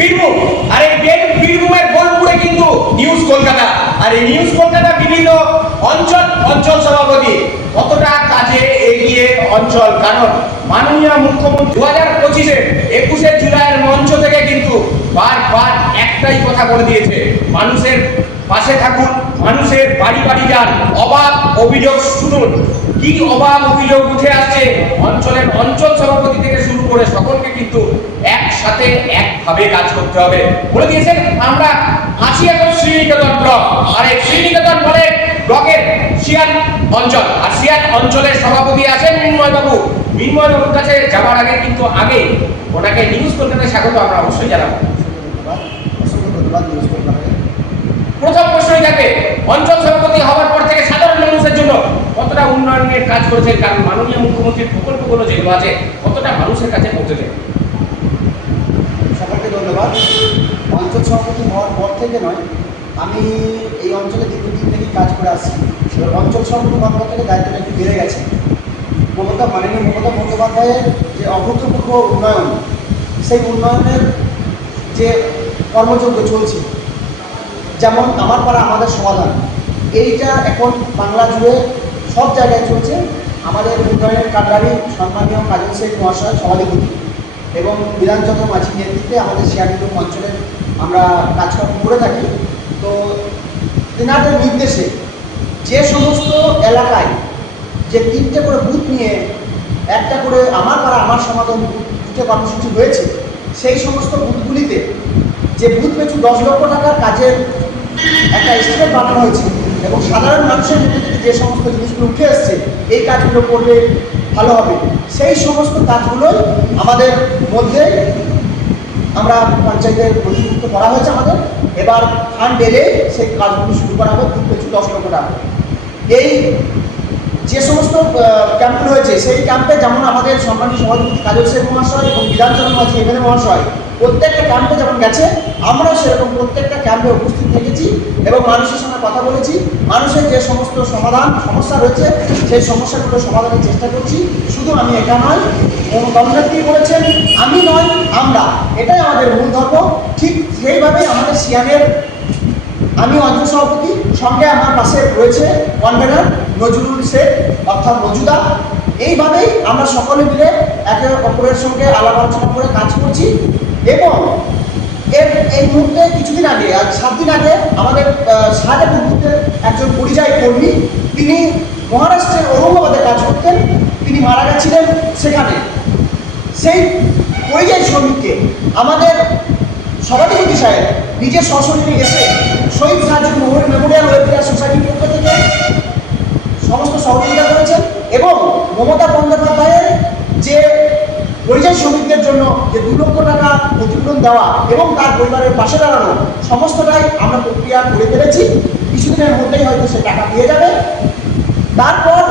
বীরভূম, আর এই বীরভূমের বোলপুরে কিন্তু নিউজ কলকাতা, আর এই নিউজ কলকাতা বিভিন্ন অঞ্চল সভাপতি কতটা কাজে এগিয়ে অঞ্চল, কারণ মাননীয় মুখ্যমন্ত্রী 2025-21 জুলাইয়ের মঞ্চ থেকে কিন্তু বারবার একটাই কথা বলে দিয়েছে, মানুষের পাশে থাকুন, মানুষের বাড়ি বাড়ি যান, অভাব অভিযোগ শুনুন। কি অভাব অভিযোগ উঠে আসছে অঞ্চলের অঞ্চল সভাপতি থেকে শুরু করে সকলকে কিন্তু একসাথে একভাবে কাজ করতে হবে বলে দিয়েছেন। আমরা আছি এখন শ্রীনিকেতন ব্লক, আর এই শ্রীনিকেতন ব্লকের সিয়ান অঞ্চল, আর সিয়ান অঞ্চলের সভাপতি আছেন মিন্ময় বাবু। মিন্ময় বাবুর কাছে যাওয়ার আগে কিন্তু আগে ওনাকে নিউজ কলকাতায় স্বাগত আমরা অবশ্যই জানাবো। প্রথম প্রশ্নই থাকে, অঞ্চল সভাপতি হওয়ার পর থেকে সাধারণ মানুষের জন্য কতটা উন্নয়নের কাজ করেছেন, কারণ মাননীয় মুখ্যমন্ত্রীর প্রকল্পগুলো যেগুলো আছে কতটা মানুষের কাছে পৌঁছেছে? সকলকে ধন্যবাদ। অঞ্চল সভাপতি হওয়ার পর থেকে নয়, আমি এই অঞ্চলে দীর্ঘদিন থেকেই কাজ করে আসছি। অঞ্চল সভাপতি হওয়ার পর থেকে দায়িত্বটা একটু বেড়ে গেছে। মাননীয় মমতা বন্দ্যোপাধ্যায়ের যে অভূতপূর্ব উন্নয়ন, সেই উন্নয়নের যে কর্মযজ্ঞ চলছে, যেমন আমার পাড়া আমাদের সমাধান, এইটা এখন বাংলা জুড়ে সব জায়গায় চলছে। আমাদের উন্নয়নের কান্ডারি সম্মানীয় কাজল শেখ মহাশয় সভাধিপতি এবং বিধানচন্দ্র মাঝির নেতৃত্বে আমাদের শিয়ালদহ অঞ্চলে আমরা কাজকর্ম করে থাকি। তো তেনাদের নির্দেশে যে সমস্ত এলাকায় যে 3টে করে বুথ নিয়ে একটা করে আমার পাড়া আমার সমাধান বুথে কর্মসূচি রয়েছে, সেই সমস্ত বুথগুলিতে যে বুথ পিছু 10 লক্ষ টাকার কাজের একটা এস্টিমেট বানানো হয়েছে এবং সাধারণ মানুষের মধ্যে থেকে যে সমস্ত জিনিসগুলো উঠে এসছে, এই কাজগুলো করলে ভালো হবে, সেই সমস্ত কাজগুলোই আমাদের মধ্যে আমরা পঞ্চায়েতের নথিভুক্ত করা হয়েছে। আমাদের এবার ফান্ড এলে সেই কাজগুলো শুরু করা হবে। বুথ পিছু 10 লক্ষ টাকা। এই যে সমস্ত ক্যাম্পগুলো হয়েছে, সেই ক্যাম্পে যেমন আমাদের সম্মানীয় সভাপতি কাজল শেখ মহাশয় এবং বিধানচন্দ্র মাঝি এমএলএ মহাশয় প্রত্যেকটা ক্যাম্পে যেমন গেছে, আমরাও সেরকম প্রত্যেকটা ক্যাম্পে উপস্থিত থেকেছি এবং মানুষের সঙ্গে কথা বলেছি। মানুষের যে সমস্ত সমস্যা রয়েছে, সেই সমস্যাগুলো সমাধানের চেষ্টা করছি। শুধু আমি একা নয়, গভর্নমেন্টটি বলেছেন আমি নয় আমরা, এটাই আমাদের মূল ধর্ম। ঠিক সেইভাবেই আমাদের সিয়ানের আমি অঞ্চল সভাপতি, সঙ্গে আমার পাশে রয়েছে কনভেনার নজরুল শেখ অর্থাৎ মজুদা। এইভাবেই আমরা সকলে মিলে একে অপরের সঙ্গে আলাপ আলোচনা করে কাজ করছি। এবং এই মুহূর্তে কিছুদিন আগে, 7 দিন আগে, আমাদের শাহজাহানপুর বুথের একজন পরিযায়ী কর্মী, তিনি মহারাষ্ট্রের ঔরঙ্গাবাদে কাজ করতেন, তিনি মারা গেছিলেন সেখানে। সেই পরিযায়ী শ্রমিককে আমাদের সভাধিপতি সাহেব নিজের সশরীরে এসে শহীদ সাহায্য মেমোরিয়াল ওয়েলফেয়ার সোসাইটির পক্ষ থেকে সমস্ত সহযোগিতা করেছেন এবং মমতা বন্দ্যোপাধ্যায়ের যে পরিযায়ী শ্রমিকদের জন্য যে 2 লক্ষ টাকা ক্ষতিপূরণ দেওয়া এবং তার পরিবারের পাশে দাঁড়ানো, সমস্তটাই আমরা প্রক্রিয়া করে ফেলেছি। কিছুদিনের মধ্যেই হয়তো সে টাকা পেয়ে যাবে। তারপর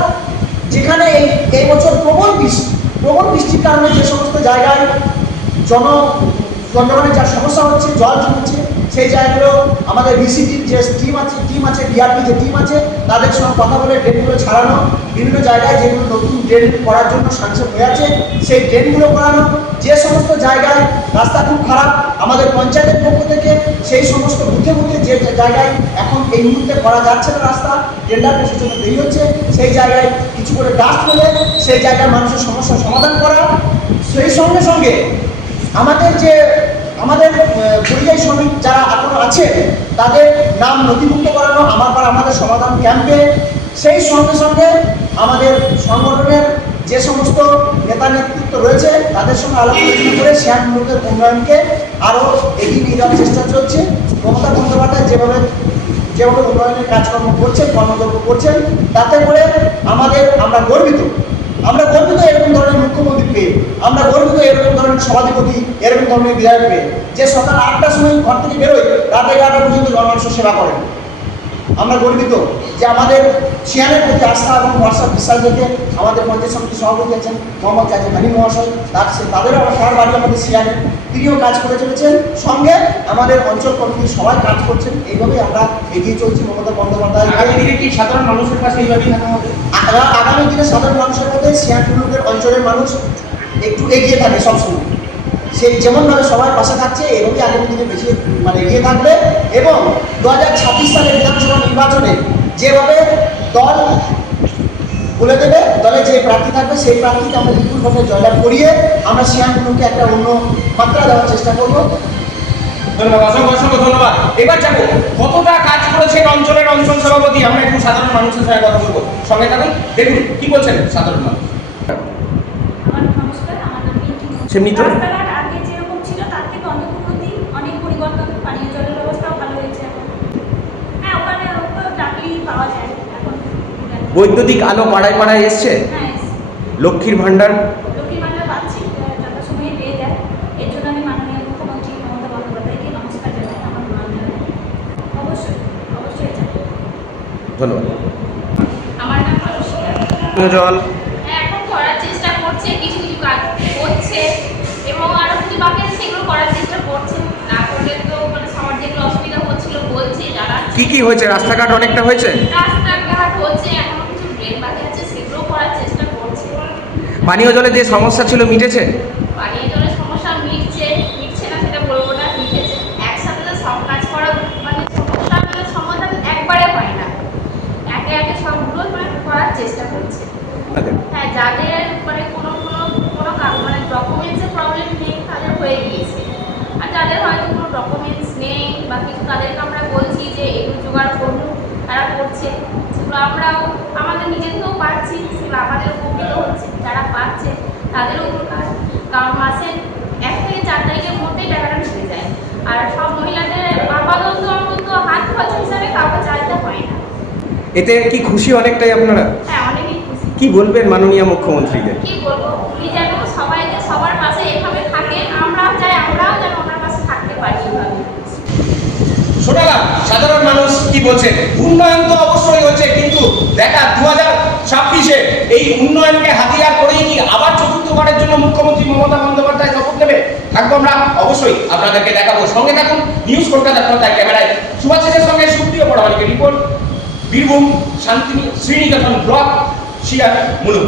যেখানে এই বছর প্রবল বৃষ্টির কারণে যে সমস্ত জায়গায় জনগণের যা সমস্যা হচ্ছে, জল জমছে, সেই জায়গাগুলো আমাদের বিসিটির যে টিম আছে ডিআরপি যে টিম আছে, তাদের সঙ্গে কথা বলে ড্রেনগুলো ছাড়ানো, বিভিন্ন জায়গায় যেগুলো নতুন ড্রেন করার জন্য সাংসদ হয়ে আছে সেই ড্রেনগুলো করানো, যে সমস্ত জায়গায় রাস্তা খুব খারাপ আমাদের পঞ্চায়েতের পক্ষ থেকে সেই সমস্ত বুথে যে জায়গায় এখন এই মুহূর্তে করা যাচ্ছে না, রাস্তা টেন্ডার পেশের জন্য দেরি হচ্ছে, সেই জায়গায় কিছু করে ডাস্ট ফেলে সেই জায়গায় মানুষের সমস্যার সমাধান করা। সেই সঙ্গে সঙ্গে আমাদের পরিযায়ী শ্রমিক যারা এখনো আছে তাদের নাম নথিভুক্ত করানো আমার পাড়া আমাদের সমাধান ক্যাম্পে। সেই সঙ্গে সঙ্গে আমাদের সংগঠনের যে সমস্ত নেতা নেতৃত্ব রয়েছে তাদের সঙ্গে আলোচনা করে শ্যামগুলোদের উন্নয়নকে আরও এগিয়ে নিয়ে যাওয়ার চেষ্টা চলছে। মমতা বন্দ্যোপাধ্যায় যেভাবে উন্নয়নের কাজকর্ম করছেন, কর্মযজ্ঞ করছেন, তাতে করে আমরা গর্বিত এরকম ধরনের মুখ্যমন্ত্রী পেয়ে, আমরা গর্বিত এরকম ধরনের সভাধিপতি, এরকম ধরনের বিধায়ক পেয়ে, যে সকাল 8টার সময় ঘর থেকে বেরোয় রাত 11টা পর্যন্ত জনমানুষের সেবা করেন। আমরা গর্বিত যে আমাদের সিয়ানের প্রতি আস্থা এবং ভরসার বিশ্বাস রেখে আমাদের পঞ্চায়েত সমিতি সভাপতি আছেন মোহাম্মদ কাজী হানি মহাশয়, তাদেরও তার বাড়ি আমাদের সিয়ানে, তিনিও কাজ করে চলেছেন। সঙ্গে আমাদের অঞ্চল কমিটির সবাই কাজ করছেন। এইভাবেই আমরা এগিয়ে চলছি মমতা বন্দ্যোপাধ্যায়। আগামী দিনে কি সাধারণ মানুষের পাশে এইভাবেই থাকা হবে? আগামী দিনে সাধারণ মানুষের মধ্যে সিয়ানপুরের অঞ্চলের মানুষ একটু এগিয়ে থাকে সবসময়। সেই যেমনভাবে সবার পাশে থাকছে এভাবেই আগামী দিনে বেশি মানে এগিয়ে থাকবে এবং 2026 সালের বিধানসভা নির্বাচনে যেভাবে দল বলে দেবে, দলে যে প্রার্থী থাকবে সেই প্রার্থীকে আমরা বিপুল ভোটে জয়লাভ করিয়ে আমরা শ্রীরামপুরকে একটা অন্য মাত্রা দেওয়ার চেষ্টা করব। ধন্যবাদ, অসংখ্য অসংখ্য ধন্যবাদ। এবার যাবো কতটা কাজ করেছেন অঞ্চলের অঞ্চল সভাপতি, আমরা একটু সাধারণ মানুষের সঙ্গে কথা বলবো, সঙ্গে থাকুন, দেখুন কি বলছেন সাধারণ মানুষ। আমার নমস্কার, আমার নাম মিন্টু। সেমনি তো। রাস্তাঘাট আগে যেরকম ছিল তার থেকে অনেক উন্নতি, অনেক পরিবর্তন, পানীয় জলের ব্যবস্থাও ভালো হয়েছে এখন। হ্যাঁ, ওখানে তো ডাকলেই পাওয়া যায় এখন। বৈদ্যুতিক আলো পাড়ায় পাড়ায় এসছে, হ্যাঁ, লক্ষ্মীর ভান্ডার লক্ষ্মীর ভান্ডার পাচ্ছি, যথাসময়ে পেয়ে যায়। এর জন্য আমি মাননীয় মুখ্যমন্ত্রী মমতা বন্দ্যোপাধ্যায়কে নমস্কার জানাই, আমার মান জানাই। অবশ্যই অবশ্যই জানাই। ধন্যবাদ। আমার নাম আলুশিয়া। জল এখন করার চেষ্টা করছে, কিছু কিছু কাজ করছে এবং আরো কিছু বাকি আছে সেগুলো করার চেষ্টা করছে। না করলে তো মানে সবার যেগুলো অসুবিধা হচ্ছিল বলছে যারা কি কি হয়েছে? রাস্তাঘাট অনেকটা হয়েছে, রাস্তাঘাট হচ্ছে, এখনো কিছু ড্রেন বাকি আছে সেগুলো করার চেষ্টা করছে। পানীয় জলের যে সমস্যা ছিল মিটেছে? পানীয় জলের সমস্যা মিটছে না সেটা বলবো না, মিটেছে। একসাথে তো সব কাজ করা মানে সমস্যার সমাধান একবারে হয় না, একে একে সবগুলো মানে করার চেষ্টা করছে। হ্যাঁ, যাদের মানে কোনো কারণ মানে ডকুমেন্টসের প্রবলেম নেই তাদের হয়ে গিয়েছে, আর যাদের হয়তো কোনো ডকুমেন্টস নেই বা কিছু তাদেরকে আমরা বলছি যে এগুলো জোগাড় করুন, তারা করছে। সেগুলো আমরাও আমাদের নিজেদেরও পাচ্ছি, সেগুলো আমাদের উপকৃত হচ্ছে, যারা পাচ্ছে তাদেরও উপকার। কারণ মাসের 1 থেকে 4 তারিখের মধ্যেই টাকাটা ঢুকে যায়, আর সব মহিলাদের আপাতত অন্তত হাত খরচ হিসাবে কাউকে চাইতে হয় না। এতে কি খুশি অনেকটাই আপনারা? হ্যাঁ, অনেকেই খুশি। কি বলবেন মাননীয় মুখ্যমন্ত্রীকে? কি বলবো, উনি যেন সবাইকে সবার পাশে এভাবে থাকেন, আমরাও চাই আমরাও যেন ওনার পাশে থাকতে পারি এভাবে। শোনালাম সাধারণ মানুষ কি বলছেন। উন্নয়ন তো অবশ্যই হচ্ছে, কিন্তু দেখা 2026-এ এই উন্নয়নকে হাতিয়ার করেই কি আবার চতুর্থবারের জন্য মুখ্যমন্ত্রী মমতা বন্দ্যোপাধ্যায় শপথ নেবে? থাকবো আমরা অবশ্যই আপনাদেরকে দেখাবো, সঙ্গে থাকুন। নিউজ কলকাতার পর্দায় ক্যামেরায় সুভাষের সঙ্গে সুপ্রিয় পড়ামালিকের রিপোর্ট, বীরভূম শান্তি শ্রীনিকেতন ব্লক শিয়ার মুলুক।